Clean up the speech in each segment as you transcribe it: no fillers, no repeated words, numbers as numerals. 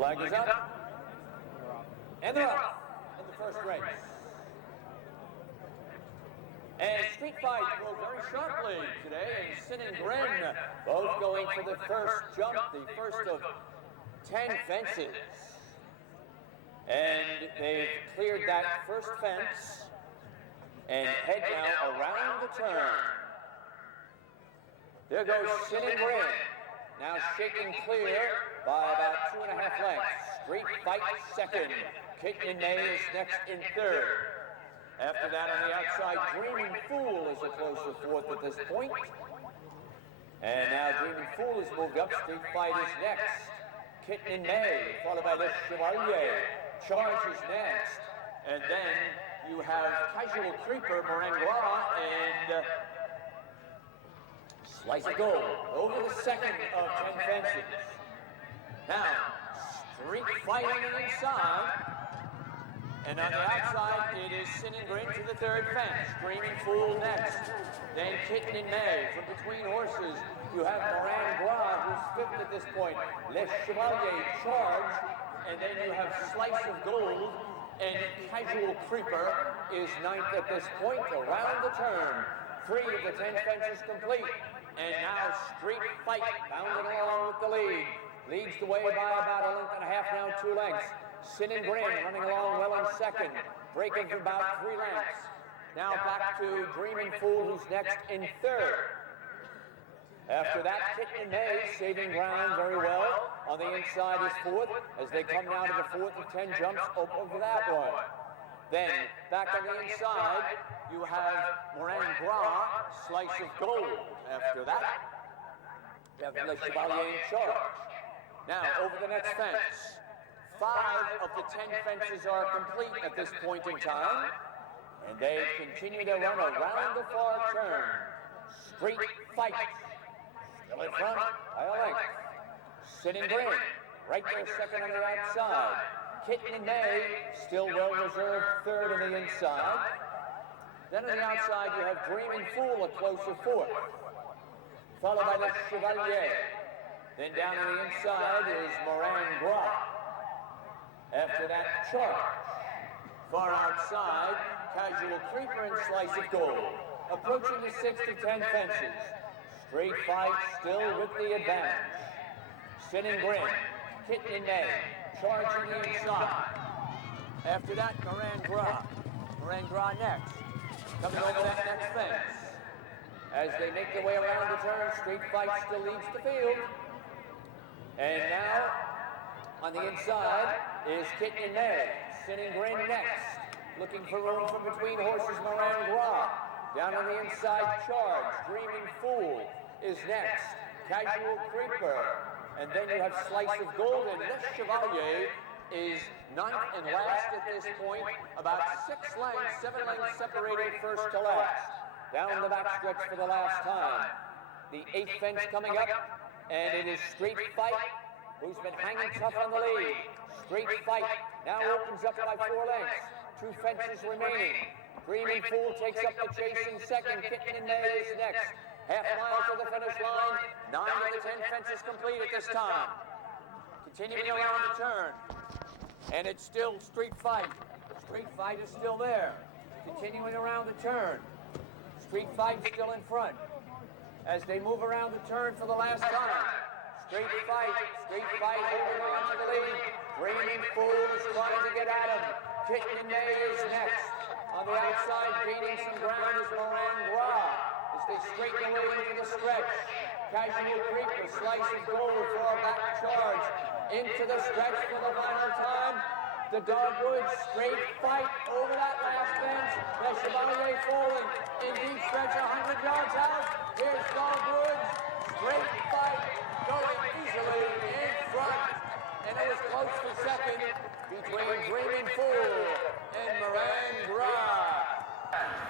Flag is up. And they're up in the first race. And street fight broke very sharply today, and Sin and Grin both going for the first jump, the first of 10 fences. And they've cleared that first fence and head now around the turn. There goes Sin and Grin, now shaking clear by about 2.5 lengths. Street fight second. Kitten and May is next in third. After that, on the outside, Dreamin' Fool is a closer fourth at this point. And now Dreamin' Fool has moved up. Street fight is next. Kitten and May, followed by Le Chevalier. Charge is next. And then you have Casual Creeper, Morangois, and Slice of Gold over the second of 10 fences. Now, street fight on the inside. And on the outside, it is Sin and Grin to the third fence. Dreamin' Fool next. Then Kitten and May. From between horses, you have Morangois, who's fifth at this point. Le Chevalier, Charge. And then you have Slice of Gold. And Casual Creeper is ninth at this point. Around the turn. 3 of the 10 fences complete. And now Street Fight bounding along with the lead. Leads the way by about 1.5 lengths now, 2 lengths. Sin and Grin running along well in second, breaking for about 3 lengths. Now back to Dreamin' Fool, who's next in third. After that, Kitten and May saving ground very well. On the inside is fourth, as they come now to the fourth of 10 jumps over that one. Then, back on the inside, you have Morangois, Slice of Gold. After that, you have Le Chevalier in Charge. Now, over the next fence. 5 of the 10 fences are complete at this point in time, and they continue their run around the far turn. Street fight, still in front by a length. Sin and Grin, right there second on the outside. Kitten and May, still well reserved third on the inside. Then on the outside you have Dreamin' Fool, a closer fourth, followed by Le Chevalier. Then down on the inside is Morangois. After that, Charge. Far outside, Casual Creeper and Slice of Gold. Approaching the 6th of 10 fences. Street fight still with the advantage. Sin and Grin, Kitten and May, charging the inside. After that, Morangois next. Coming over that next fence. As they make their way around the turn, Street fight still leads the field. And now, on the inside is Kitten and May. Sin and Grin next. Looking for room from between horses, Morangois. Down on the inside, Charge. Dreamin' Fool is next. Casual Creeper. And then you have Slice of Gold, and Le Chevalier is ninth and last at this point. About 6 lengths, 7 lengths separated first to last. Down the backstretch for the last time. The 8th fence coming up, and it is Street Fight, who's been hanging tough on the lead. Street Fight now opens up by 4 lengths. 2 fences remaining. Dreamin' Fool takes up the chase in second. Kitten and May is next. Half mile to the finish line. 9 of the 10 fences complete at this time. Continuing around the turn. And it's still Street Fight. Street Fight is still there. Continuing around the turn. Street Fight still in front. As they move around the turn for the last time. Street Fight holding on to the lead. Dreamin' Fool is trying to get at him. Kitten and May is next. On the outside, gaining some ground is Morangois as they straighten away into the stretch. Casual Creeper, Slice of Gold for a back charge. Into the stretch for the final time. The Dogwood Straight Fight over that last fence. Le Chevalier falling in deep stretch 100 yards out. Here's Dogwood Straight Fight going easily in front. And it was close for second between Dreamin' Fool and Morangois.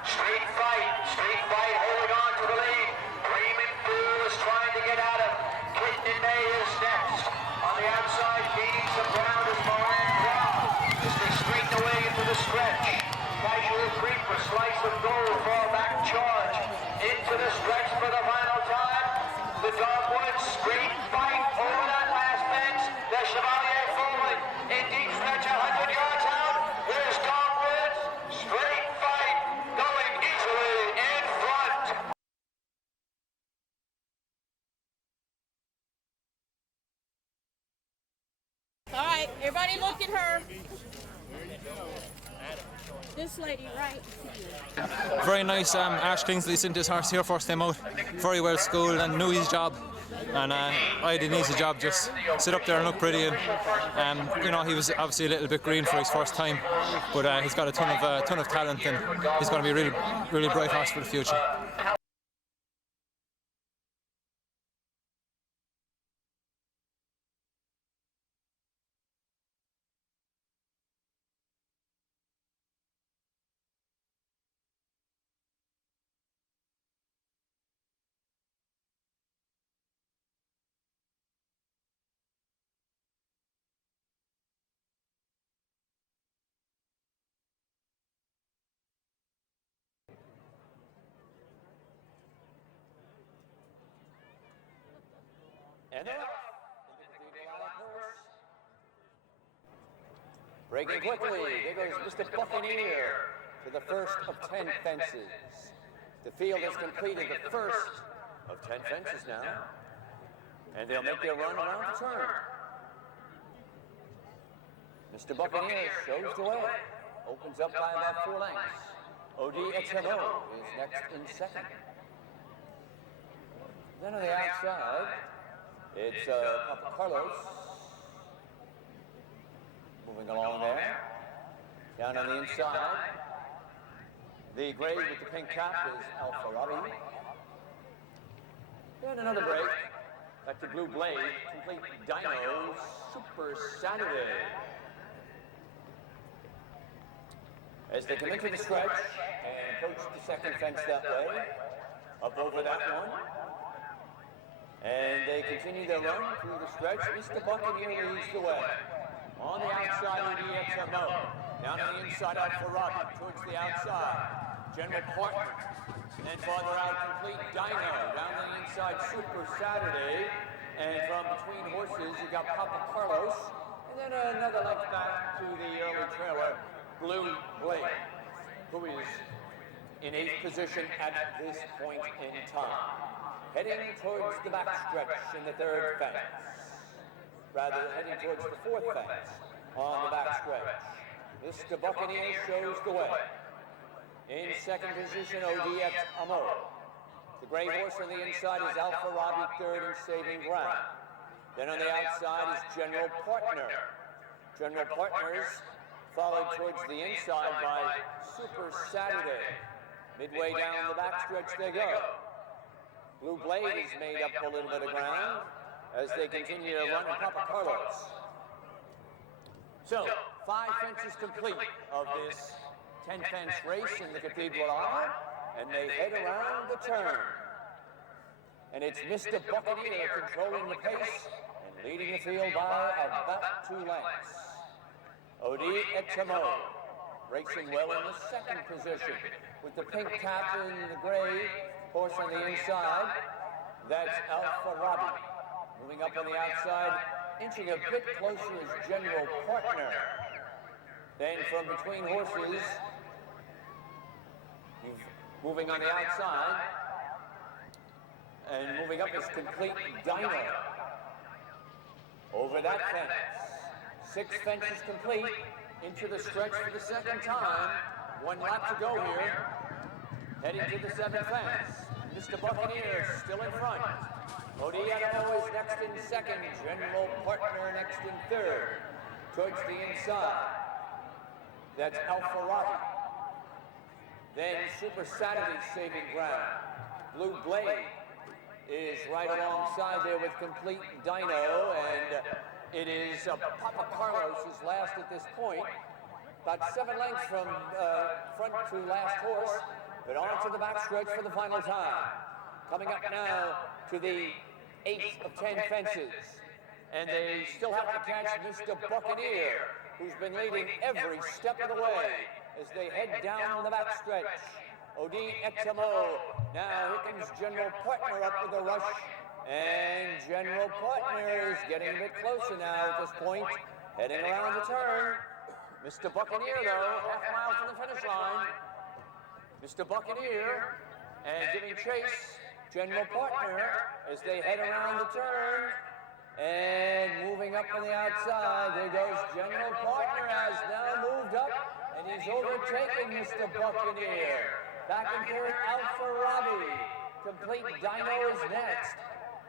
Street fight holding on to the lead. Dreamin' Fool is trying to get at him. Kitten and May is next. On the outside, gaining some ground is Morangois as they straighten away into the stretch. Casual Creeper, Slice of Gold for a back charge. Into the stretch for the final time. The Dogwood Street Fight over that last fence. The Chevalier forward. Everybody look at her. This lady right here. Very nice. Ash Kingsley sent his horse here first time out. Very well schooled and knew his job. And I did an easy job, just sit up there and look pretty. And you know, he was obviously a little bit green for his first time, but he's got a ton of talent, and he's going to be a really, really bright horse for the future. And they're off. Breaking quickly, there goes Mr. Buccaneer to the first of 10 fences. The field has completed the first of 10 fences now, and they'll make their run around the turn. Mr. Buccaneer shows the way, opens up by about 4 lengths. ODXMO is next in second. Then on the outside, it's Papa Carlos moving along there. Down on the inside, the gray with the pink cap is Alpha Robbie. Then another break. Back to Blue Blade, complete Dino Super Saturday. As they come into the stretch and approach the second fence that way, up over that one. And they continue their run through the stretch. Mr. Buccaneer leads the way. On the outside, ODXMO. Down on the inside, out for Robbie. Towards the outside, General Partner. And farther out, complete Dino. Down on the inside, Super Saturday. And from between horses, you got Papa Carlos. And then another left back to the early trailer, Blue Blade, who is in 8th position at this point in time. Heading towards the backstretch in the 3rd fence. Rather, heading towards the 4th fence on the backstretch. Mr. Buccaneer shows the way. In 2nd position, ODXMO. The gray horse on the inside is Alpha Robbie, 3rd and saving ground. Then on the outside is General Partner. General Partners followed towards the inside by Super Saturday. Midway down the backstretch they go. Blue Blade has made up a little bit of ground as they continue to run Papa Carlos. So, 5 fences complete of this 10-fence race in the Cathedral Hour, and they head around the turn. And it's Mr. Buccaneer controlling the pace and leading the field by about 2 lengths. ODXMO racing well in the 2nd position with the pink cap and the gray horse on the inside. That's Alpha Robbie. Moving up on the outside, inching a bit closer is General Partner. Then from between horses, moving on the outside, and moving up is complete Dino. Over that fence, 6 fences complete, into the stretch for the 2nd time. 1 lap to go here. Heading to the 7th fence. Mr. Buccaneer still in front. ODXMO is next in 2nd. General Partner next in 3rd. Towards the inside, that's Alpha Robbie. Then Super Saturday saving ground. Blue Blade is right alongside there with complete Dino, and it is Papa Carlos is last at this point. About 7 lengths from front to last horse, but on to the backstretch for the final time. Coming up now to the 8th of 10 fences. And they still have to catch Mr. Buccaneer, who's been leading every step of the way as they head down the backstretch. ODXMO. Now here comes General Partner up with a rush. And General Partner is getting a bit closer now at this point, heading around the turn. Mr. Buccaneer, though, half-mile from the finish line. Mr. Buccaneer, and giving chase, General Partner, as they head around the turn. And moving up on the outside, there goes General Partner has now moved up, and he's overtaken Mr. Buccaneer. Back in third, Alpha Robbie. Complete Dino is next.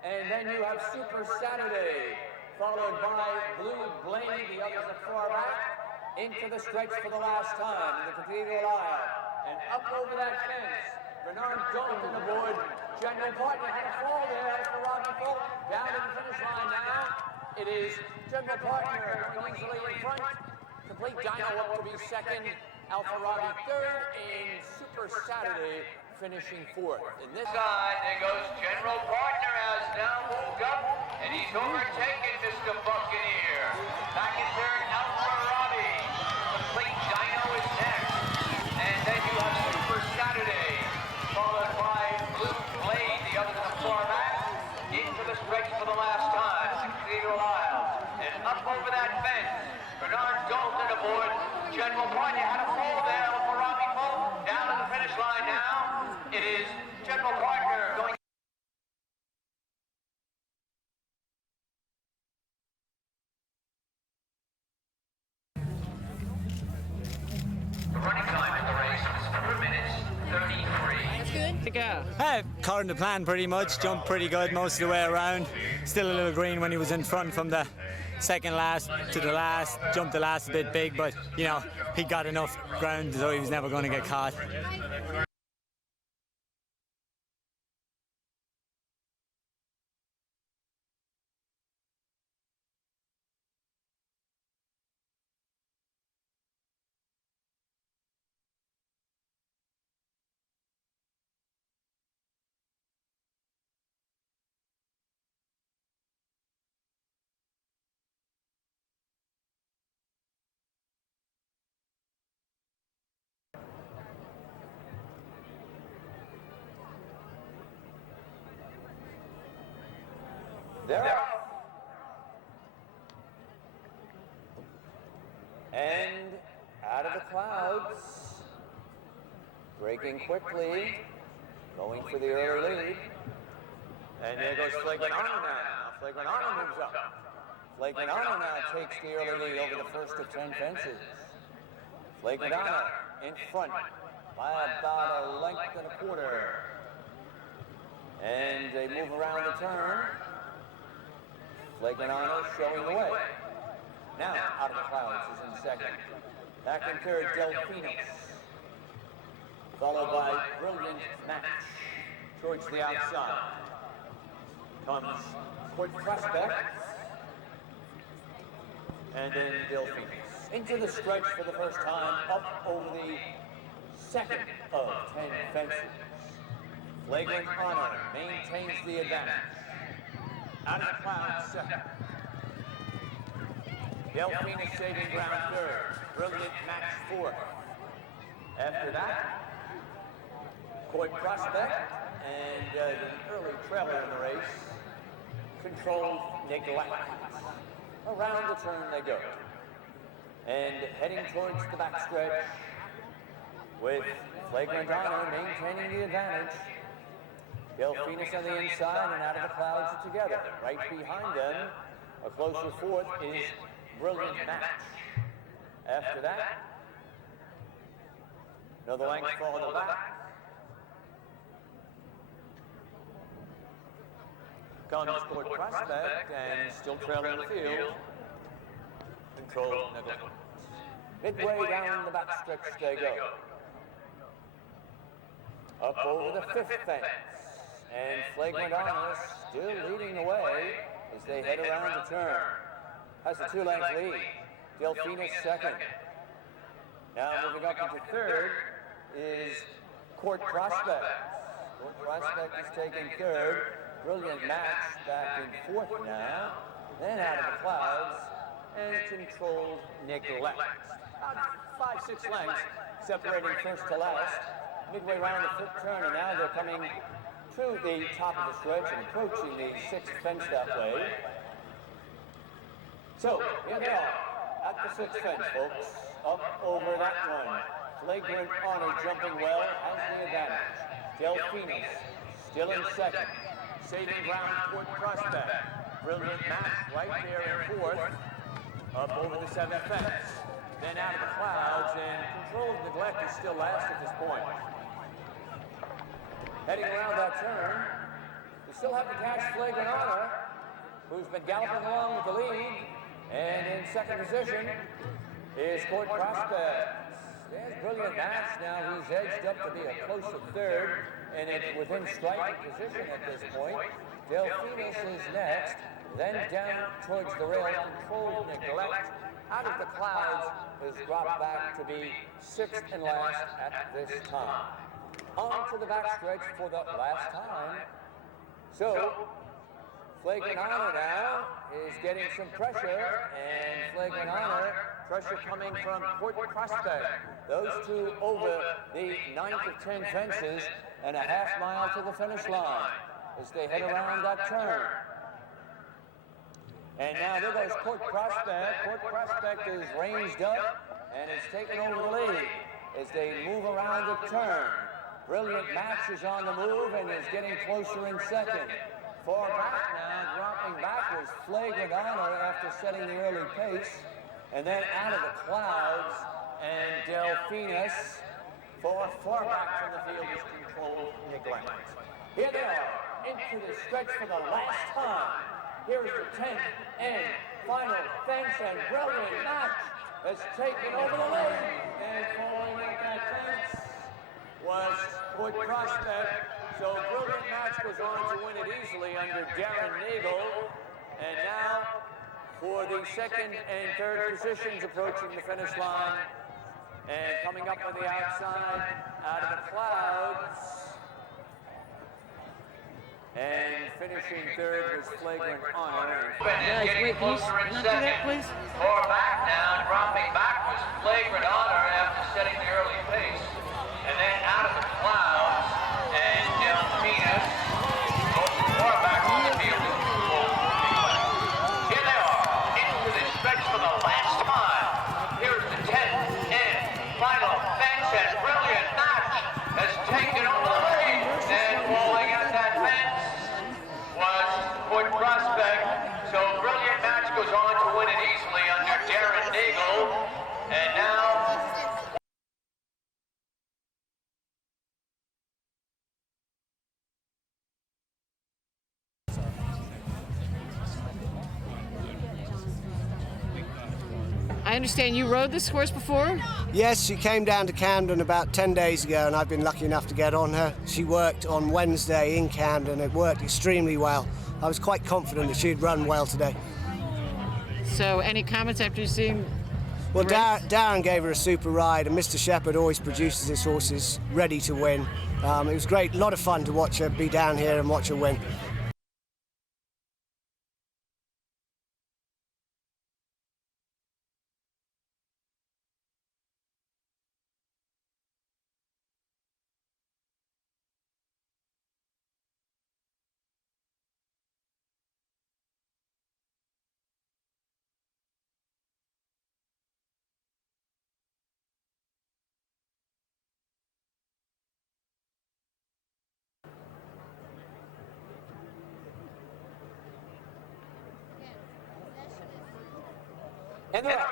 And then you have Super Saturday, followed by Blue Blaney, the others are far back, into the stretch for the last time in the Cathedral aisle. And up over that fence, Bernard Dalton aboard. General Partner had a fall there, Alpha Robbie fall down to the finish line now. It is General Partner going easily in front. Complete Dino up to be second, Alpha Robbie third, and Super Saturday finishing fourth. In this side, there goes General Partner has now moved up, and he's overtaken Mr. Buccaneer. Back in third, Alpha Robbie. Complete Dino is next. And then you have Super Saturday, followed by Blue Blade, the others in the far back, into the stretch for the last time, the Cathedral aisle. And up over that fence, Bernard Dalton aboard. General Partner had a fall there, Alpha Robbie fall down to the finish line now. It is General Partner going. The running time in the race was 4 minutes 33. That's good. According to plan pretty much, jumped pretty good most of the way around. Still a little green when he was in front from the second last to the last. Jumped the last a bit big, but you know, he got enough ground so he was never going to get caught. They're off. And out of the clouds, braking quickly, going for the early lead. And there goes Flagrant Honor now. Flagrant Honor moves up. Flagrant Honor now takes the early lead over the first of 10 fences. Flagrant Honor in front by about a length and a quarter. And they move around the turn. Flagrant Honor showing the way. Now, out of the clouds is in second. Back in third, Delphinus. Followed by Brilliant Match towards the outside. Comes Court Prospect. And then Delphinus. Into the stretch for the first time, up over the second of 10 fences. Flagrant Honor maintains the advantage. Out of the clouds, second. Delphinus saving ground third. Brilliant Match fourth. After that, Court Prospect and the early trailer in the race, Controlled Neglect. Around the turn they go. And heading towards the backstretch with Flagrant Honor maintaining the advantage. Delphinus on the inside and out of the clouds are together. Right behind them, a closer fourth is Brilliant Match. After that, another length for the back. Comes Court Prospect and still trailing the field. Controlled Neglect. Midway down the backstretch they go. Up over the fifth fence. And Flagrant Honor still leading the way as they head around the turn. Has a 2-length lead. Delphinus second. Now moving up into third is Court Prospect. Court Prospect is taking third. Brilliant Match back in fourth now. Then out of the clouds and Controlled Neglect. About 5-6 lengths separating first to last. Midway around the fifth turn, and now they're coming to the top of the stretch and approaching the sixth fence that way. So, here they are, at the sixth fence, folks. Up over that one. Flagrant Honor jumping well, has the advantage. Delphinus still in second. Saving ground Court Prospect. Brilliant match right there in fourth, up over the seventh fence. Then out of the clouds, and Controlled Neglect is still last at this point. Heading around that turn, we still have to catch Flagrant Honor, who's been galloping along with the lead, and in second position is Court Prospect. There's Brilliant Match now. He's edged up to be a closer third, and it's within striking position at this point. Delphinus is next, then down towards the rail, Controlled Neglect. Out of the clouds has dropped back to be sixth and last at this time. On to the backstretch for the last time. So, Flagrant Honor now is getting some pressure, and Flagrant Honor, pressure coming from Court Prospect. Those two over the 9th of 10 fences and a half mile to the finish line as they head around that turn. And now there goes Court Prospect. Court Prospect is ranged up and is taking over the lead as they move around the turn. Brilliant Match is on the move and is getting closer in second. Far back now, dropping back was Flagrant Honor after setting the early pace. And then out of the clouds, and Delphinus far back from the field is Controlled Neglect. Here they are, into the stretch for the last time. Here's the 10th and final fence, and Brilliant Match has taken over the lead. And following at that fence was Court Prospect. So Brilliant Match goes on to win it easily under Darren Nagel. And now for the second and third positions approaching the finish line. And coming up on the outside, out of the clouds. And finishing third was Flagrant Honor. Guys, getting closer in second. Please. Far back now, dropping back was Flagrant Honor after setting the early pace. And then out of the clouds, and Delphinus goes far back on the field. Here they are, into the stretch for the last mile. Here's the 10th and final fence, and Brilliant Match has taken over the lead. And falling at that fence was Court Prospect. So Brilliant Match goes on to win it easily under Darren Nagel. And now I understand you rode this horse before? Yes, she came down to Camden about 10 days ago, and I've been lucky enough to get on her. She worked on Wednesday in Camden. It worked extremely well. I was quite confident that she'd run well today. So any comments after you've seen? Well, Darren gave her a super ride, and Mr. Shepherd always produces his horses ready to win. It was great, a lot of fun to watch her be down here and watch her win. And they're off.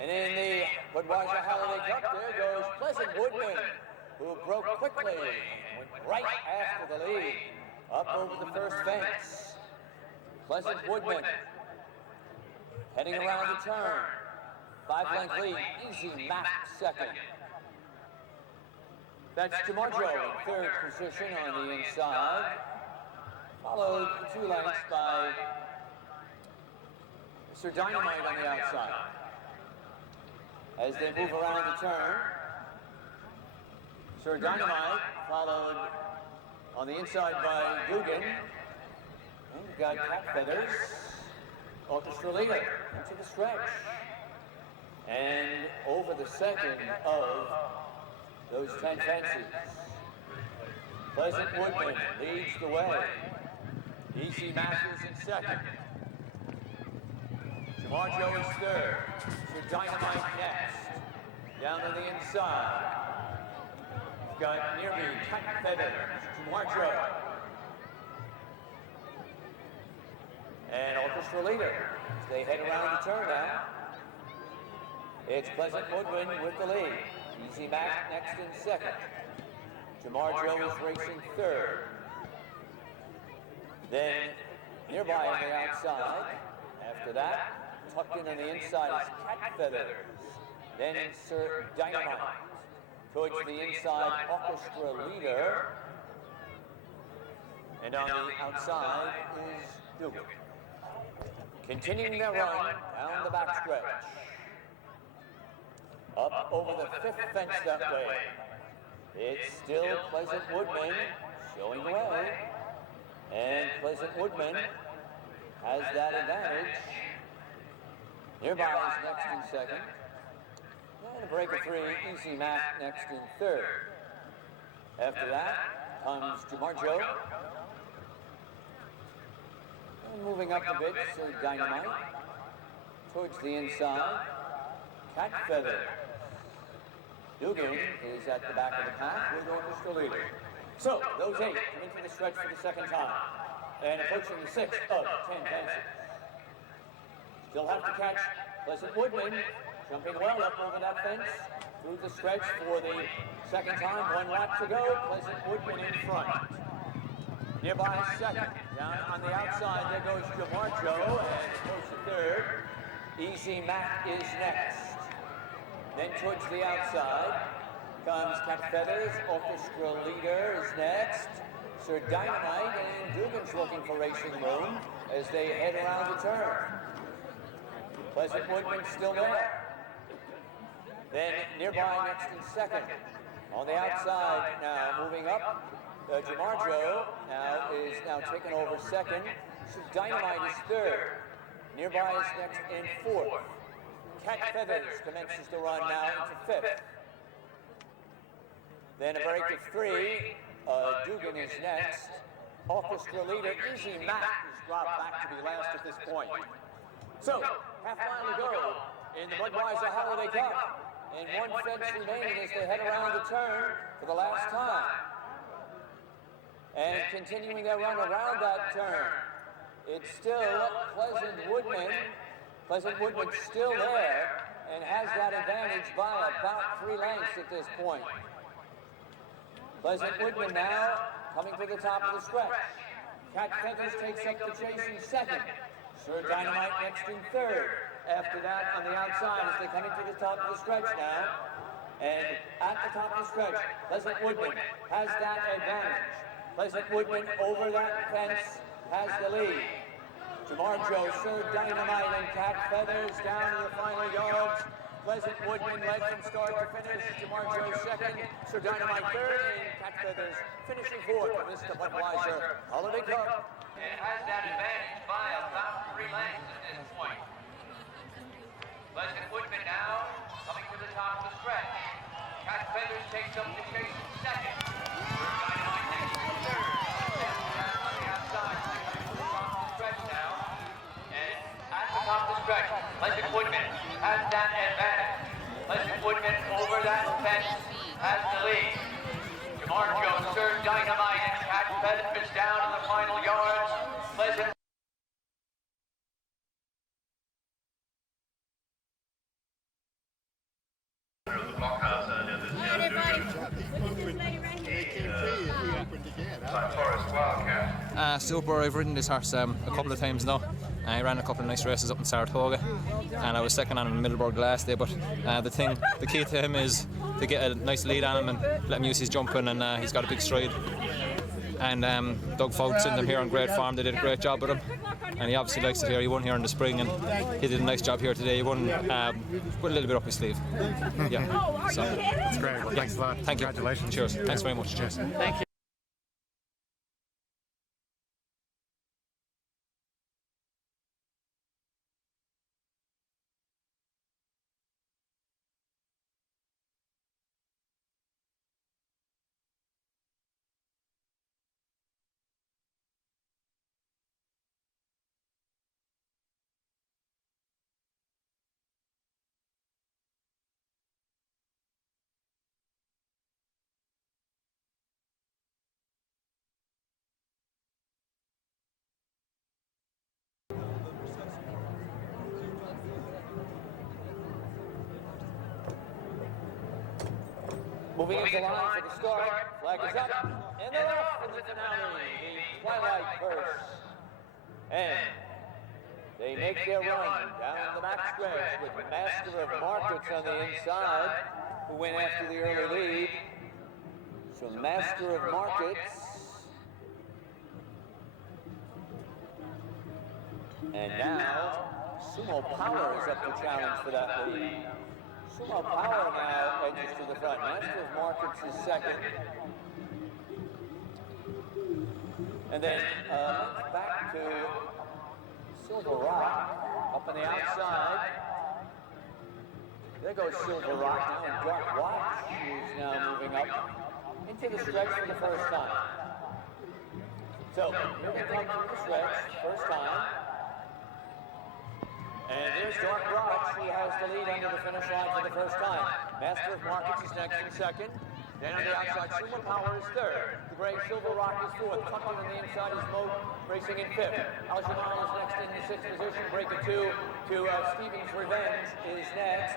And in the Budweiser Holiday Cup, there goes Pleasant Woodman, who broke quickly and went right after the lead, up over the first fence. Pleasant Woodman heading around the turn. 5-length lead, Easy Map second. That's DiMaggio in third position on the inside, followed 2 lengths by Sir Dynamite on the outside. As they move around the turn, Sir Dynamite followed on the inside by Dugan. And we've got Cat Feathers, Orchestra Leader into the stretch. And over the second of those 10 fences, Pleasant Woodman leads the way. Easy Matthews in second. DiMaggio is third. Sir Dynamite next. Down to the inside. We've got near me, Cat Feathers, DiMaggio. And orchestra leader, as they head around the turn now. It's Pleasant Woodman with the lead. Easy Mac next in second. Jamar Joe is racing third. Then nearby on the outside, after that, tucked in on the inside is Cat Feathers. Then Sir Dynamite. Towards the inside, orchestra leader. And on the outside is Dugan. Continuing their run down the backstretch. Up over the fifth fence that way. It's still Pleasant Woodman showing the way. And Pleasant Woodman has that advantage. Nearby is next in second. And a break of three, Easy Mac next in third. After that comes Jamar Joe. And moving up a bit, Sir Dynamite. Towards the inside, Cat Feather. Dugan is at the back of the pack with orchestra leader. So, those eight come into the stretch for the second time. And approaching the sixth of 10 fences. Still have to catch Pleasant Woodman, jumping well up over that fence through the stretch for the second time. 1 lap to go. Pleasant Woodman in front. Nearby second. Down on the outside, there goes Jamar Joe, and goes to third. Easy Mac is next. Then towards the outside comes Cat Feathers. Orchestra leader is next. Sir Dynamite, and Dugan's looking for racing room as they head around the turn. Pleasant Woodman still there. Then nearby next in second. On the outside now, moving up, Jamar Joe is now taking over second. Sir Dynamite is third. Nearby is next in fourth. Cat Feathers commences the run now into fifth. Then a break of three. Dugan is next. Orchestra leader Easy Mac is dropped back to be last at this point. So, half mile to go in the Budweiser Holiday Cup. And one fence remaining as they head around the turn for the last time. And continuing their run around that turn, it's still Pleasant Woodman. Pleasant Woodman's still there and has that advantage by about 3 lengths at this point. Pleasant Woodman now coming to the top of the stretch. Cat Feathers takes up the chase in second. Sir Dynamite next in third. After that, on the outside, as they come into the top of the stretch now. And at the top of the stretch, Pleasant Woodman has that advantage. Pleasant Woodman over that fence has the lead. Jamar Joe, Sir Dynamite, and Cat Feathers down to the final yards. Pleasant Woodman led from start to finish. Jamar Joe second, Sir Dynamite third, and Cat Feathers finishing fourth for this Budweiser Holiday Cup. It has that advantage by about 3 lengths at this point. Pleasant Woodman now coming to the top of the stretch. Cat Feathers takes up the chase in second. Sir Dynamite next in third. On the outside, coming to the top of the stretch now. And at the top of the stretch, Pleasant Woodman has that advantage. Pleasant Woodman over that fence has the lead. Jamar Joe, Sir Dynamite, and Cat Feathers down in the final yards. Pleasant Super. I've ridden this horse a couple of times now. I ran a couple of nice races up in Saratoga, and I was second on him in Middleburg last day. But the key to him is to get a nice lead on him and let him use his jumping, and he's got a big stride. And Doug Fouts sent him here on great form. They did a great job with him, and he obviously likes it here. He won here in the spring, and he did a nice job here today. He won with a little bit up his sleeve. Yeah, so That's great. Well, thanks a lot. Thank you. Congratulations. Cheers. Thanks very much. Cheers. Thank you. Moving into line for the start. Flag is up. And they're off in the finale. The Twilight first. And they make their run down the back stretch with Master of Markets on the inside, who went after the early lead. So Master of Markets. And now, Sumo Power is up to challenge for that lead. Sumo Power now edges to the front. Master of Markets is second. And then back to Silver Rock up on the outside. There goes Silver Rock now, and Juac is now moving up into the stretch for the first time. So, here we come to the stretch, first time. And there's Juac, who has the lead under the finish line for the first time. Master of Markets is next in second. Then on the outside, Sumo Power is third. The gray Silver Rock is fourth. Tucked in on the inside is Moat racing in fifth. Al-Jamal is next in the sixth position. Breaker two to Stevens Revenge is next.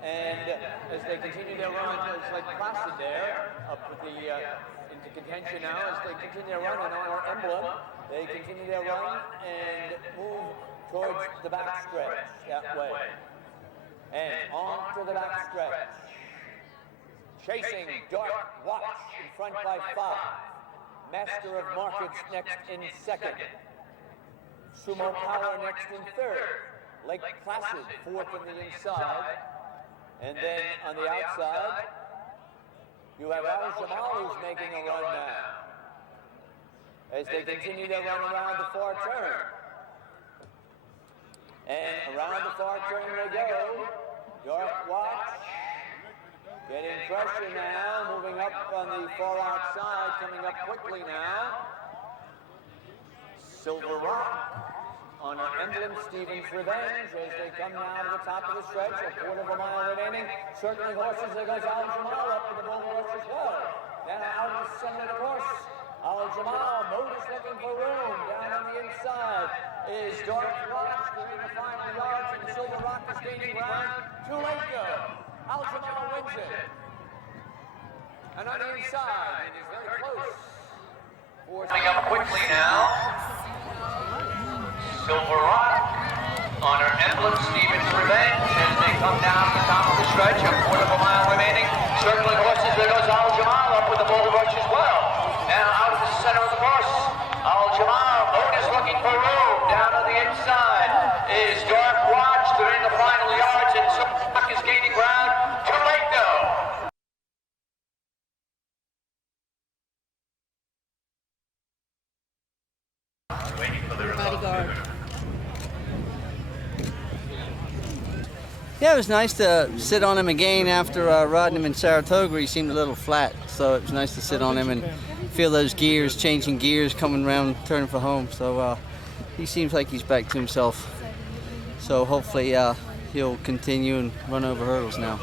And as they continue their run, it's like Placid there, up with the into contention now. As they continue their run and on our emblem, they continue their run and move towards the back stretch that way. And on to the back stretch. Chasing Dark Watch in front by 5. Master of Markets next in second. Sumo Power next in third. Lake Placid fourth on the inside. And then on the outside, you have Al-Jamal who's making a run now. As they continue their run around the far turn. And around the far turn they go. Dark Watch getting pressure now, moving up on the far outside, coming up quickly now. Silver Rock on our emblem, Stevens Revenge, as they come now to the top of the stretch, a quarter of a mile remaining. Circling horses, there goes Al-Jamal up to the Bull Rush as well. Now out of the center of the course, Al-Jamal, Moat is looking for room. Down on the inside is Dark Watch, they're in the final yards, and Silver Rock is gaining ground. Too late though. Al-Jamal wins it. And on the inside, it is very close. Coming up quickly now. Silver Rock on her emblem, Stevens Revenge, as they come down to the top of the stretch, a quarter of a mile remaining. Circling horses, there goes Al-Jamal up with the Bull Rush as well. Now out of the center of the course, Al-Jamal, Moat is looking for room. Down on the inside is Dark Watch, they're in the final yards, and Silver Rock is gaining ground. Too late though. Bodyguard. Yeah, it was nice to sit on him again after riding him in Saratoga. He seemed a little flat, so it was nice to sit on him and feel those gears, changing gears, coming around, turning for home. So he seems like he's back to himself. So hopefully he'll continue and run over hurdles now.